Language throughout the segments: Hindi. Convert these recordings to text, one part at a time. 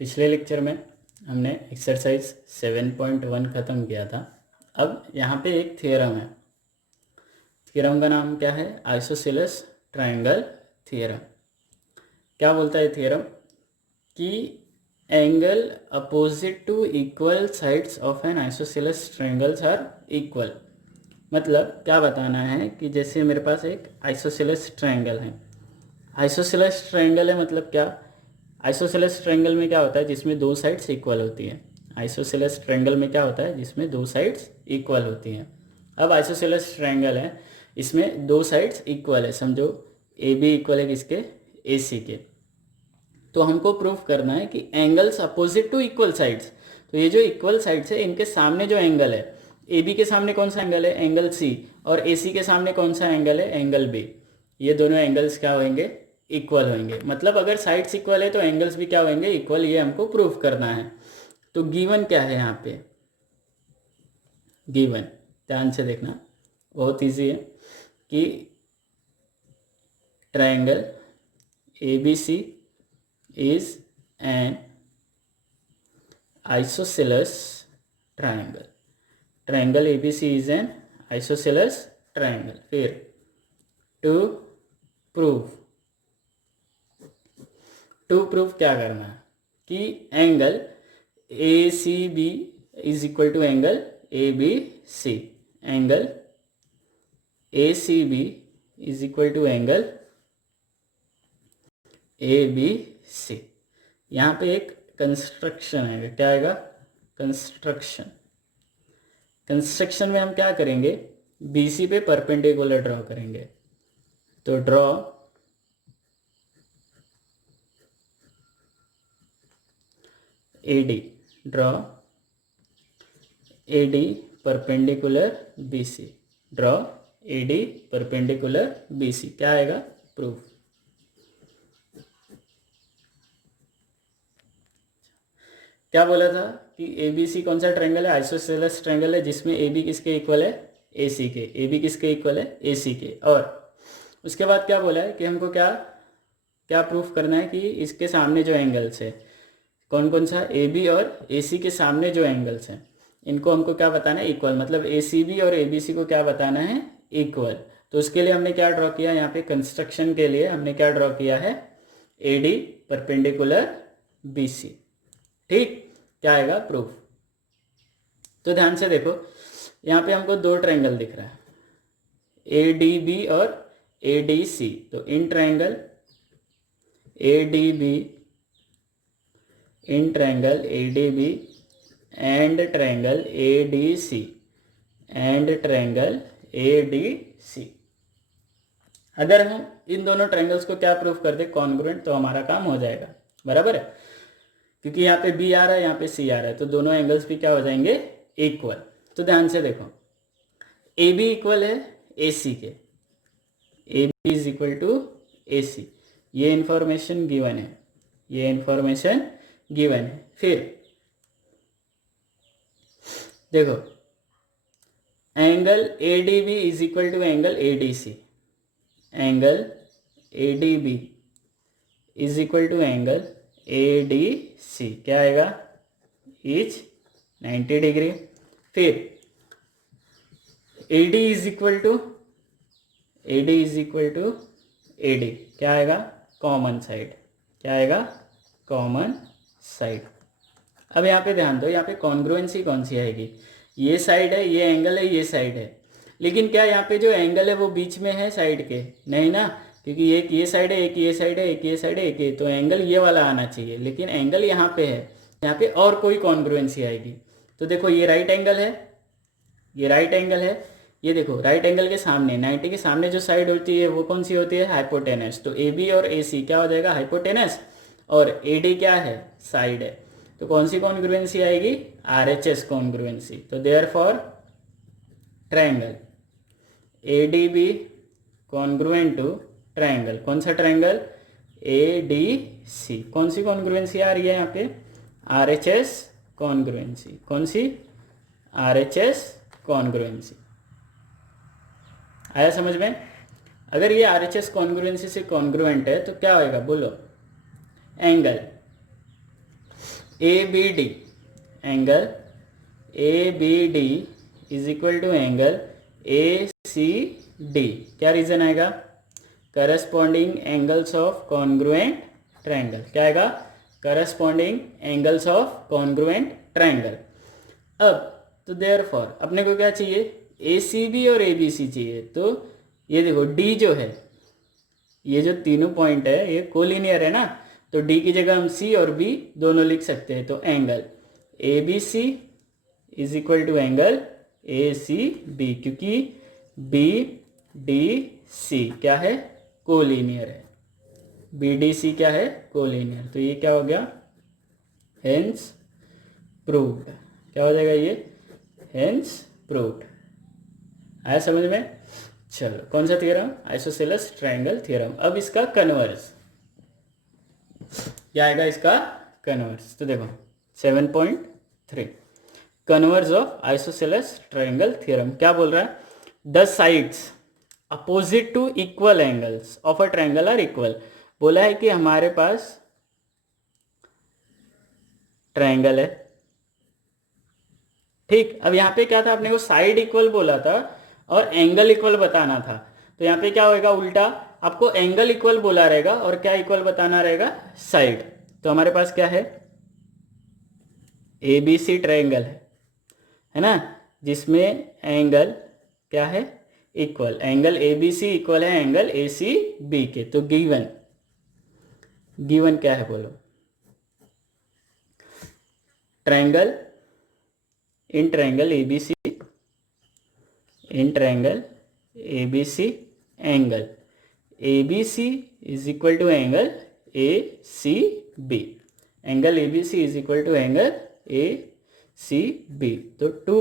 पिछले लेक्चर में हमने एक्सरसाइज 7.1 ख़त्म किया था। अब यहाँ पे एक थ्योरम है। थ्योरम का नाम क्या है? Isosceles triangle theorem. क्या बोलता है थ्योरम? कि angle opposite to equal sides of an isosceles triangles are equal. मतलब क्या बताना है कि जैसे मेरे पास एक आइसोसेलेस ट्रायंगल है। आइसोसेलेस ट्रायंगल है मतलब क्या? आइसोसेलेस ट्रायंगल में क्या होता है? जिसमें दो साइड्स इक्वल होती हैं। आइसोसेलेस ट्रायंगल में क्या होता है? जिसमें दो साइड्स इक्वल होती हैं। अब आइसोसेलेस ट्रायंगल है, इसमें दो साइड्स इक्वल है। समझो ए बी इक्वल है किसके? ए सी के। तो हमको प्रूफ करना है कि angles opposite to equal sides. तो ये जो इक्वल साइड्स है इनके सामने जो एंगल है, ए बी के सामने कौन सा एंगल है? Angle C. और ए सी के सामने कौन सा एंगल है? Angle B. ये दोनों एंगल्स क्या होंगे? इक्वल होंगे। मतलब अगर साइड्स इक्वल है तो एंगल्स भी क्या होंगे? इक्वल। ये हमको प्रूफ करना है। तो गिवन क्या है यहाँ पे? गिवन ध्यान से देखना, बहुत इजी है कि triangle A B C is an isosceles triangle. Triangle ABC is an isosceles triangle. फिर to prove क्या करना है कि angle A C B is equal to angle A B C. Angle A C B is equal to angle A B C. यहाँ पे एक कंस्ट्रक्शन है। क्या आएगा? कंस्ट्रक्शन में हम क्या करेंगे? बी सी पे परपेंडिकुलर ड्रॉ करेंगे। तो draw A D, draw A D perpendicular B C. Draw A D perpendicular B C. क्या आएगा? प्रूफ। क्या बोला था कि ए बी सी कौन सा ट्रायंगल है? आइसोसेलेस ट्रायंगल है जिसमें ए बी किसके इक्वल है? ए सी के। ए बी किसके इक्वल है? ए सी के। और उसके बाद क्या बोला है कि हमको क्या क्या प्रूफ करना है कि इसके सामने जो एंगल्स है कौन कौन सा? ए बी और ए सी के सामने जो एंगल्स हैं इनको हमको क्या बताना है? इक्वल। मतलब ए सी बी और ए बी सी को क्या बताना है? इक्वल। तो उसके लिए हमने क्या ड्रॉ किया? यहाँ पे कंस्ट्रक्शन के लिए हमने क्या ड्रॉ किया है? A D perpendicular B C. ठीक, क्या आएगा? प्रूफ। तो ध्यान से देखो, यहाँ पे हमको दो ट्रायंगल दिख रहा है, ए डी बी और ए डी सी। तो in triangle A D B, in triangle A D B and triangle A D C, and triangle A D C. अगर हम इन दोनों ट्रायंगल्स को क्या प्रूफ कर दे? कॉन्ग्रुएंट, तो हमारा काम हो जाएगा। बराबर है, क्योंकि यहाँ पे बी आ रहा है, यहाँ पे सी आ रहा है, तो दोनों एंगल्स भी क्या हो जाएंगे? इक्वल। तो ध्यान से देखो, ए बी इक्वल है ए सी के। A B is equal to A C. ये इंफॉर्मेशन गिवन है, ये इंफॉर्मेशन गिवन है। फिर देखो, angle A D B is equal to angle A D C. Angle A D B is equal to angle A D C. क्या आएगा? Is 90 degree. फिर A D is equal to A D is equal to A D. क्या आएगा? Common side. क्या आएगा? Common side. अब यहाँ पे ध्यान दो, यहाँ पे कॉन्ग्रुएंसी कौन सी आएगी? ये साइड है, ये एंगल है, ये साइड है। लेकिन क्या यहाँ पे जो एंगल है वो बीच में है साइड के? नहीं ना, क्योंकि एक ये साइड है, एक ये साइड है, एक ये साइड है, एक ये, तो एंगल ये वाला आना चाहिए। लेकिन एंगल यहाँ पे है, यहाँ पे और कोई कॉन्ग्रुएंसी आएगी। तो देखो, ये राइट एंगल है, ये राइट एंगल है। ये देखो, राइट एंगल के सामने 90 के सामने जो साइड होती है वो कौन सी होती है? हाइपोटेनस। तो ए बी और ए सी क्या हो जाएगा? हाइपोटेनस। और ए डी क्या है? साइड है। तो कौन सी कॉन्ग्रुएंसी आएगी? R H S congruency. तो therefore triangle A D B congruent to triangle, कौन सा ट्रायंगल? A D C. कौन सी कॉन्ग्रुएंसी आ रही है यहाँ पे? R H S congruency. कौन सी? R H S congruency. आया समझ में? अगर ये आर एच एस कॉन्ग्रुएंसी से कॉन्ग्रुएंट है तो क्या होएगा? बोलो। Angle A B D angle A B D is equal to angle A C D, क्या रीजन आएगा? Corresponding angles of congruent triangle, क्या आएगा? Corresponding angles of congruent triangle. अब तो देयरफॉर अपने को क्या चाहिए? ए सी बी और ए बी सी चाहिए। तो ये देखो डी जो है, ये जो तीनों पॉइंट है ये कोलिनियर है ना, तो डी की जगह हम सी और बी दोनों लिख सकते हैं। तो angle A B C is equal to angle A C B, क्योंकि बी डी सी क्या है? कोलिनियर है। बी डी सी क्या है? कोलिनियर। तो ये क्या हो गया? Hence proved. क्या हो जाएगा ये? Hence proved. आया समझ में? चलो कौन सा थ्योरम? Isosceles triangle theorem. अब इसका कन्वर्स क्या आएगा? इसका कन्वर्स तो देखो 7.3 converse of isosceles triangle theorem क्या बोल रहा है? The sides opposite to equal angles of a triangle are equal. बोला है कि हमारे पास ट्रायंगल है, ठीक। अब यहाँ पे क्या था? अपने को साइड इक्वल बोला था और एंगल इक्वल बताना था। तो यहाँ पे क्या होएगा? उल्टा आपको एंगल इक्वल बोला रहेगा और क्या इक्वल बताना रहेगा? साइड। तो हमारे पास क्या है? ए बी सी ट्रायंगल है ना, जिसमें एंगल क्या है? Equal. Angle A B C equal है एंगल ए सी बी के। तो गिवन क्या है बोलो? Triangle in triangle A B C, in triangle A B C angle A B C is equal to angle A C B. Angle A B C is equal to angle A C B. तो टू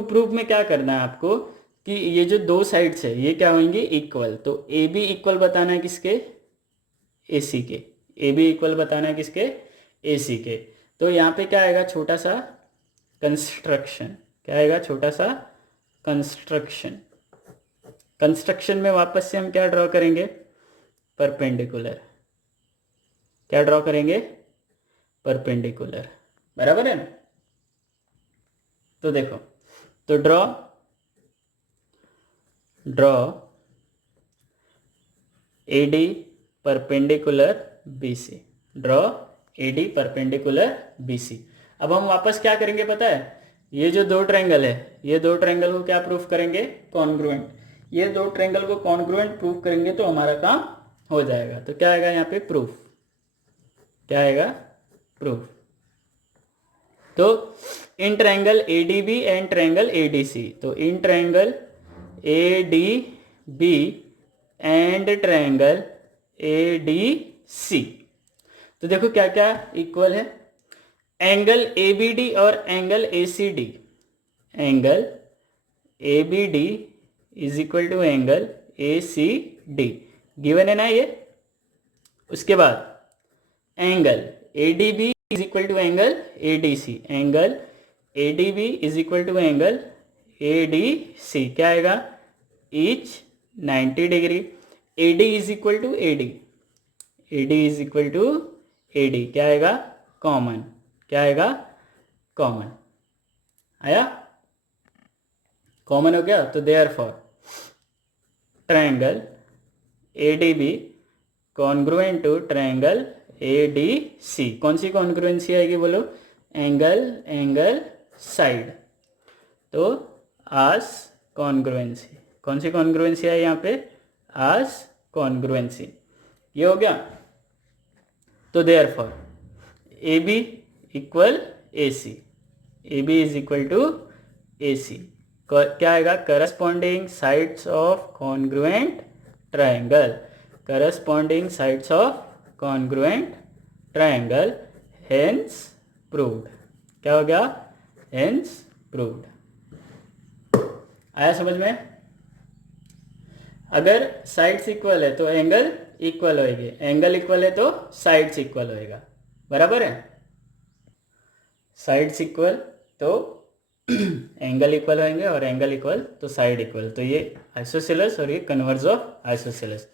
प्रूफ में क्या करना है आपको कि ये जो दो साइड्स है ये क्या होंगे? इक्वल। तो ए बी इक्वल बताना है किसके? ए सी के। ए बी इक्वल बताना है किसके? ए सी के। तो यहाँ पे क्या आएगा? छोटा सा कंस्ट्रक्शन। क्या आएगा? छोटा सा कंस्ट्रक्शन। कंस्ट्रक्शन में वापस से हम क्या ड्रॉ करेंगे? परपेंडिकुलर। क्या ड्रॉ करेंगे? परपेंडिकुलर। बराबर है ना? तो देखो, तो draw A D perpendicular B C. Draw A D perpendicular B C. अब हम वापस क्या करेंगे पता है? ये जो दो ट्रायंगल है, ये दो ट्रायंगल को क्या प्रूफ करेंगे? कॉन्ग्रुएंट। ये दो ट्रायंगल को कॉन्ग्रुएंट प्रूफ करेंगे तो हमारा काम हो जाएगा। तो क्या आएगा यहाँ पे? प्रूफ। क्या आएगा? प्रूफ। तो in triangle A D B and triangle A D C. तो in triangle A D B and triangle A D C. तो देखो क्या क्या इक्वल है? एंगल ए बी डी और angle A C D. Angle A B D is equal to angle A C D, given है ना ये। उसके बाद angle A D B is equal to angle A D C. Angle A D B is equal to angle A D C. क्या आएगा? Each 90 degree. A D is equal to A D. A D is equal to A D. क्या आएगा? कॉमन। क्या आएगा? कॉमन। आया? कॉमन हो गया। तो therefore triangle A D B congruent to triangle A D C. कौन सी कॉन्ग्रुएंसी आएगी बोलो? Angle side. तो आस कॉन्ग्रुएंसी। कौन सी कॉन्ग्रुएंसी है यहाँ पे? AAS congruency. ये हो गया। तो therefore A B equal A C. A B is equal to A C. क्या आएगा? Corresponding sides of congruent triangle. Corresponding sides of congruent triangle, hence proved. क्या हो गया? Hence proved. आया समझ में? अगर साइड्स इक्वल है तो एंगल इक्वल होएगी, एंगल इक्वल है तो साइड्स इक्वल होएगा। बराबर है? साइड्स इक्वल तो एंगल इक्वल होंगे और एंगल इक्वल तो साइड इक्वल। तो ये आइसोसेलेस और ये कन्वर्ज ऑफ आइसोसेलेस।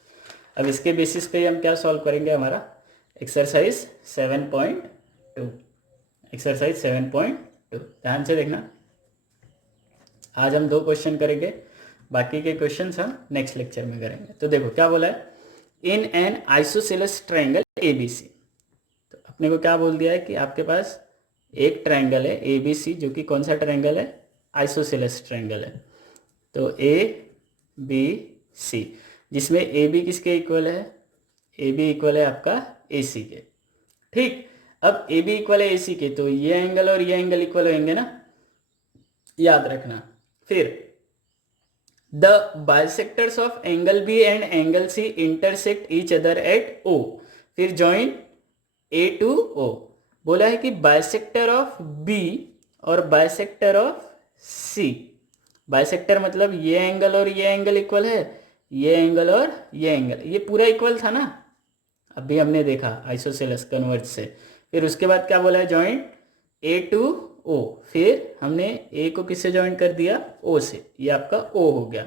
अब इसके बेसिस पे हम क्या सॉल्व करेंगे? हमारा एक्सरसाइज 7.2, एक्सरसाइज 7.2 ध्यान से देखना। आज हम 2 क्वेश्चन करेंगे, बाकी के क्वेश्चंस हम नेक्स्ट लेक्चर में करेंगे। तो देखो क्या बोला है, in an isosceles triangle ABC। तो अपने को क्या बोल दिया है कि आपके पास एक ट्रायंगल है ABC, जो कि कौन सा ट्रायंगल है, आइसोसेलेस ट्रायंगल है। तो ABC, जिसमें AB किसके इक्वल है, AB इक्वल है आपका AC के। ठीक, अब AB इक्वल है AC के, तो ये एंगल और ये एंगल इक्वल होंगे ना, याद रखना। फिर the bisectors of angle B and angle C intersect each other at O, फिर जॉइन A to O। बोला है कि बाइसेक्टर ऑफ B और बाइसेक्टर ऑफ C, बाइसेक्टर मतलब ये एंगल और ये एंगल इक्वल है, ये एंगल और ये एंगल, ये पूरा इक्वल था ना, अभी हमने देखा आइसोसेलेस कन्वर्ज से। फिर उसके बाद क्या बोला है, जॉइंट A to O, फिर हमने A को किससे ज्वाइन कर दिया, O से, ये आपका O हो गया।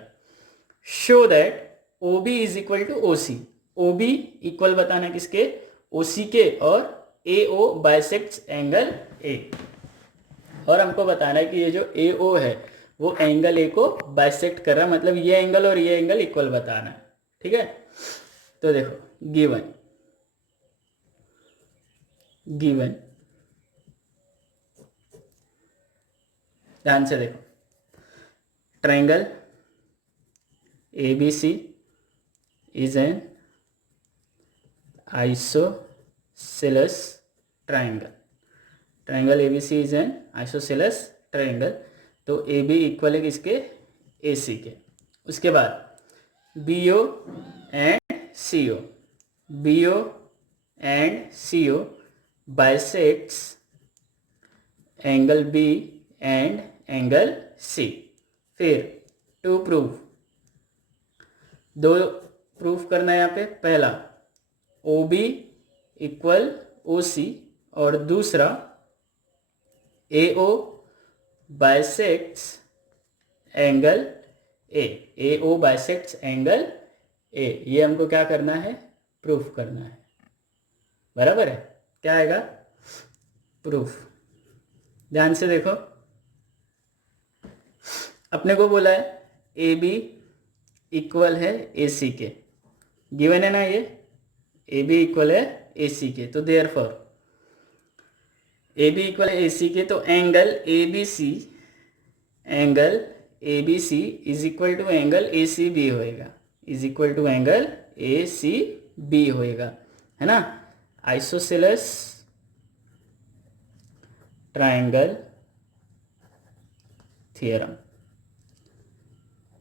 Show that OB is equal to OC, OB equal बताना किसके, OC के, और AO बाइसेक्ट्स एंगल A, और हमको बताना है कि ये जो AO है वो एंगल A को बाइसेक्ट कर रहा है, मतलब ये एंगल और ये एंगल इक्वल बताना है। ठीक है, तो देखो गिवन ध्यान से देखो, triangle ABC is an isosceles triangle, triangle ABC is an isosceles triangle। तो AB इक्वल है किसके, AC के। उसके बाद BO and CO, BO and CO bisects angle B and angle C। फिर टू प्रूफ, 2 प्रूफ करना है यहाँ पे, पहला OB इक्वल OC, और दूसरा AO bisects angle A, AO bisects angle A। ये हमको क्या करना है, प्रूफ करना है, बराबर है। क्या आएगा, प्रूफ। ध्यान से देखो, अपने को बोला है AB इक्वल है AC के, गिवन है ना, ये AB इक्वल है AC के, तो देयरफॉर AB इक्वल है AC के, तो angle ABC is equal to angle ACB होएगा, is equal to angle ACB होएगा, है ना। Isosceles triangle theorem,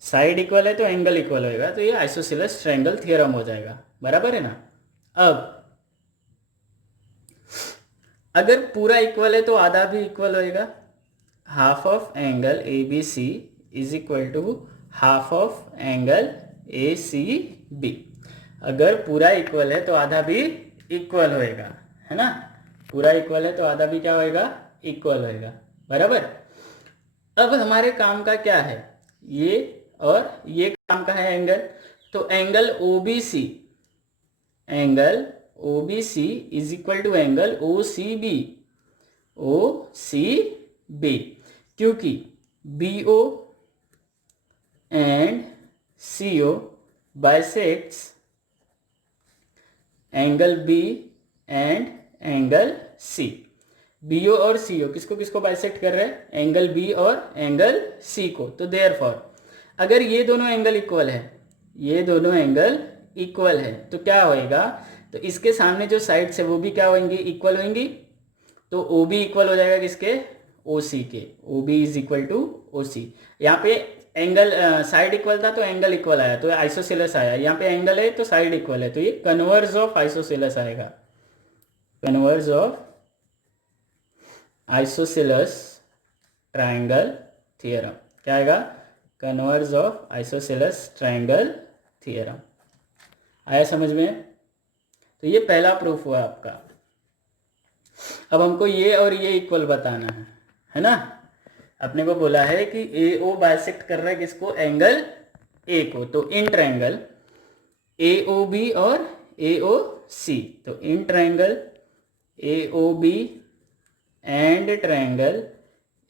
side equal है तो एंगल इक्वल होएगा, तो ये आइसोसेलेस ट्रायंगल थ्योरम हो जाएगा, बराबर है ना। अब अगर पूरा इक्वल है तो आधा भी इक्वल होएगा, half of angle ABC is equal to half of angle ACB। अगर पूरा इक्वल है तो आधा भी इक्वल होएगा, है ना, पूरा इक्वल है तो आधा भी क्या होएगा, इक्वल होएगा, बराबर। अब हमारे काम का क्या है, ये और ये काम का है एंगल, तो angle OBC is equal to angle OCB, क्योंकि BO and CO bisects angle B and angle C। BO और CO किसको किसको बाइसेक्ट कर रहे हैं, एंगल B और एंगल C को। तो देयरफॉर अगर ये दोनों एंगल इक्वल है, ये दोनों एंगल इक्वल है, तो क्या होएगा, तो इसके सामने जो साइड्स है वो भी क्या होंगी, इक्वल होंगी। तो OB इक्वल हो जाएगा किसके, OC के, OB is equal to OC। यहाँ पे एंगल साइड इक्वल था तो एंगल इक्वल आया, तो आइसोसेलेस आया, यहाँ पे एंगल है तो साइड इक्वल है, तो ये कन्वर्ज ऑफ आइसोसेलेस आएगा, converse of isosceles triangle theorem. क्या आएगा, converse of isosceles triangle theorem. आया समझ में। तो ये पहला प्रूफ हुआ आपका। अब हमको ये और ये इक्वल बताना है ना। अपने को बोला है कि AO बाइसेक्ट कर रहा है किसको, एंगल A को। तो इन ट्रायंगल AOB और AOC, तो in triangle AOB and triangle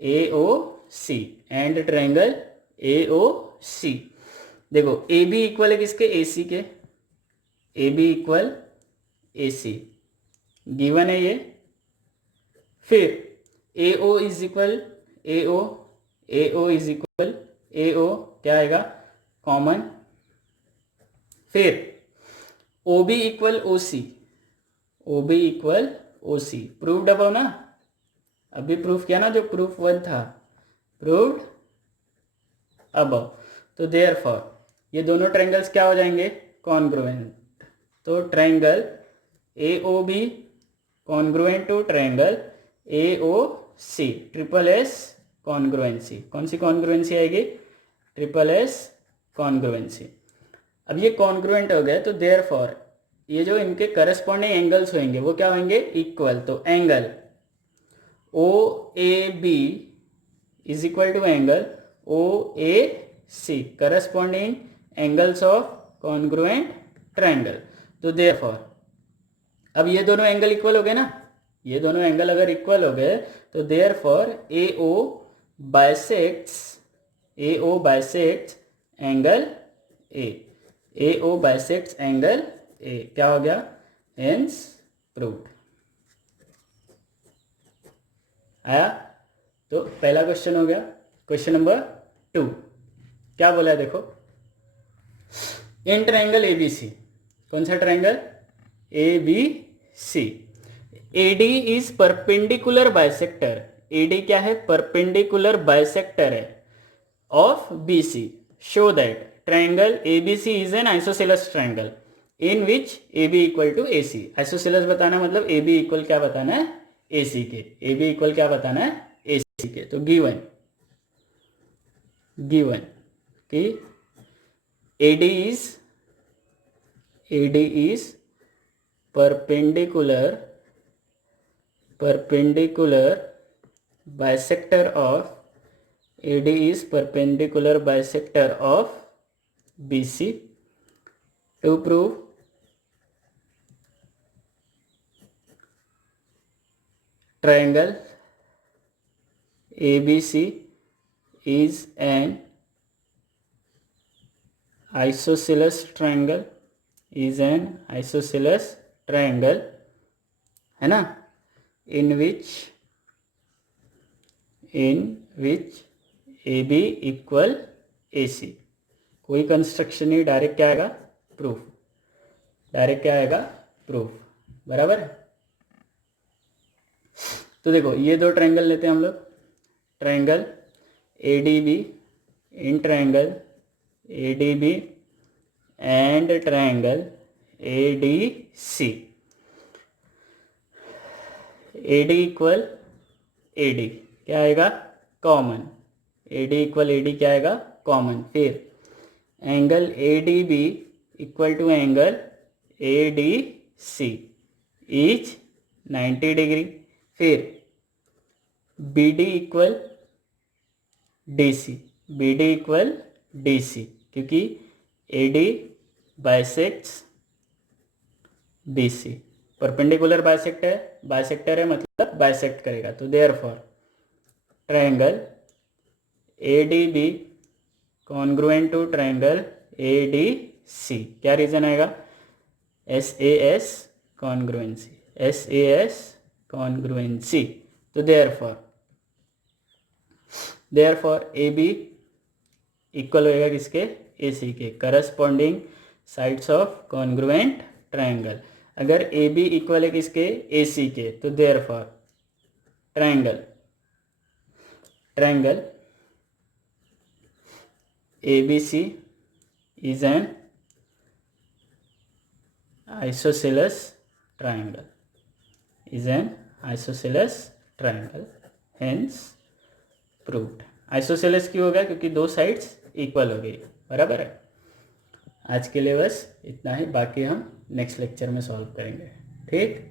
AOC and triangle AOC। देखो AB इक्वल है किसके, AC के, AB इक्वल AC गिवन है ये। फिर AO is equal AO is equal AO क्या आएगा, कॉमन। फिर OB equal OB equal OC, proved अब ना, अभी प्रूफ किया ना जो प्रूफ 1 था, प्रूव्ड अब। तो देयरफॉर ये दोनों ट्रायंगल्स क्या हो जाएंगे, कॉन्ग्रुएंट। तो triangle AOB congruent to triangle AOC, triple S congruency. कौन सी कॉन्ग्रुएंसी आएगी, ट्रिपल एस कॉन्ग्रुएंसी। अब ये कॉन्ग्रुएंट हो गए, तो देयरफॉर ये जो इनके करस्पॉन्डिंग एंगल्स होंगे वो क्या होंगे, इक्वल। तो angle OAB is equal to angle OAC, corresponding angles of congruent triangle. तो देयरफॉर अब ये दोनों एंगल इक्वल हो गए ना, ये दोनों एंगल अगर इक्वल हो गए तो therefore AO bisects angle A, AO bisects angle A, क्या हो गया, हेंस प्रूव्ड। आया, तो पहला क्वेश्चन हो गया। क्वेश्चन नंबर 2 क्या बोला है, देखो, इन ट्रायंगल ABC, कौन सा triangle, ABC, AD is perpendicular bisector, AD क्या है, परपेंडिकुलर बाइसेक्टर है of BC, show that triangle ABC is an isosceles triangle in which AB equal to AC। Isosceles बताना मतलब AB इक्वल क्या बताना है, AC के, AB इक्वल क्या बताना है, AC के। तो गिवन कि AD is perpendicular bisector of AD is perpendicular bisector of BC to prove triangle ABC is an isosceles triangle, है ना, in which AB equal AC। कोई कंस्ट्रक्शन नहीं, डायरेक्ट क्या आएगा, प्रूफ, डायरेक्ट क्या आएगा, प्रूफ, बराबर। तो देखो ये दो ट्रायंगल लेते हैं हम लोग, triangle ADB, in triangle ADB and triangle ADC, AD equal AD क्या आएगा, कॉमन, AD इक्वल AD क्या आएगा, कॉमन। फिर angle ADB equal to angle ADC is 90 degree. फिर BD इक्वल DC, क्योंकि AD bisects BC, perpendicular bisector है मतलब बाइसेक्ट करेगा। तो therefore triangle ADB congruent to triangle ADC, क्या रीजन आएगा, SAS कॉन्ग्रुएंसी। तो देयरफॉर AB इक्वल होएगा किसके, AC के, corresponding sides of congruent triangle. अगर AB इक्वल है किसके, AC के, तो therefore triangle ABC is an isosceles triangle, hence proved। Isosceles क्यों होगा, क्योंकि दो साइड्स इक्वल हो गई, बराबर है। आज के लिए बस इतना ही, बाकी हम नेक्स्ट लेक्चर में सॉल्व करेंगे, ठीक।